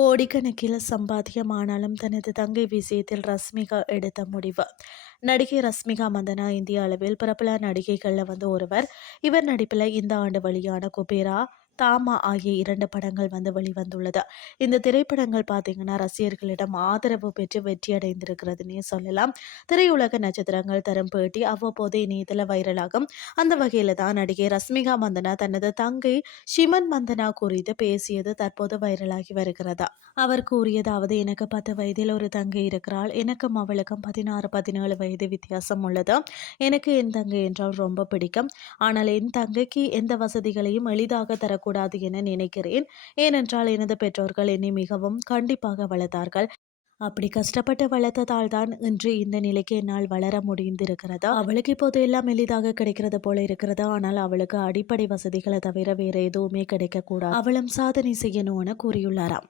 கோடிக்கணக்கில் சம்பாத்தியமானாலும் தனது தங்கை விஷயத்தில் ரஷ்மிகா எடுத்த முடிவு. நடிகை ரஷ்மிகா மந்தனா இந்திய அளவில் பிரபல நடிகைகள்ல ஒருவர். இவர் நடிப்பில் இந்த ஆண்டு வெளியான குபேரா, தாமா ஆகிய 2 படங்கள் வெளிவந்துள்ளது. இந்த திரைப்படங்கள் பார்த்தீங்கன்னா ரசிகர்களிடம் ஆதரவு பெற்று வெற்றியடைந்திருக்கிறதுனே சொல்லலாம். திரையுலக நட்சத்திரங்கள் தரும் பேட்டி அவ்வப்போது இணையத்தில் வைரலாகும். அந்த வகையில தான் நடிகை ரஷ்மிகா மந்தனா தனது தங்கை ஷிமன் மந்தனா குறித்து பேசியது தற்போது வைரலாகி வருகிறது. அவர் கூறியதாவது, எனக்கு 10 வயதில் ஒரு தங்கை இருக்கிறாள். எனக்கும் அவளுக்கும் 16, 17 வயது வித்தியாசம் உள்ளது. எனக்கு என் தங்கை என்றால் ரொம்ப பிடிக்கும். ஆனால் என் தங்கைக்கு எந்த வசதிகளையும் எளிதாக தரக்கூடாது என நினைக்கிறேன். ஏனென்றால் எனது பெற்றோர்கள் என்னை மிகவும் கண்டிப்பாக வளர்த்தார்கள். அப்படி கஷ்டப்பட்டு வளர்த்ததால் தான் இன்று இந்த நிலைக்கு என்னால் வளர முடிந்திருக்கிறது. அவளுக்கு இப்போது எல்லாம் எளிதாக கிடைக்கிறது போல இருக்கிறது. ஆனால் அவளுக்கு அடிப்படை வசதிகளை தவிர வேற எதுவுமே கிடைக்க கூடாது. அவளும் சாதனை செய்யணும்னு கூறியுள்ளாராம்.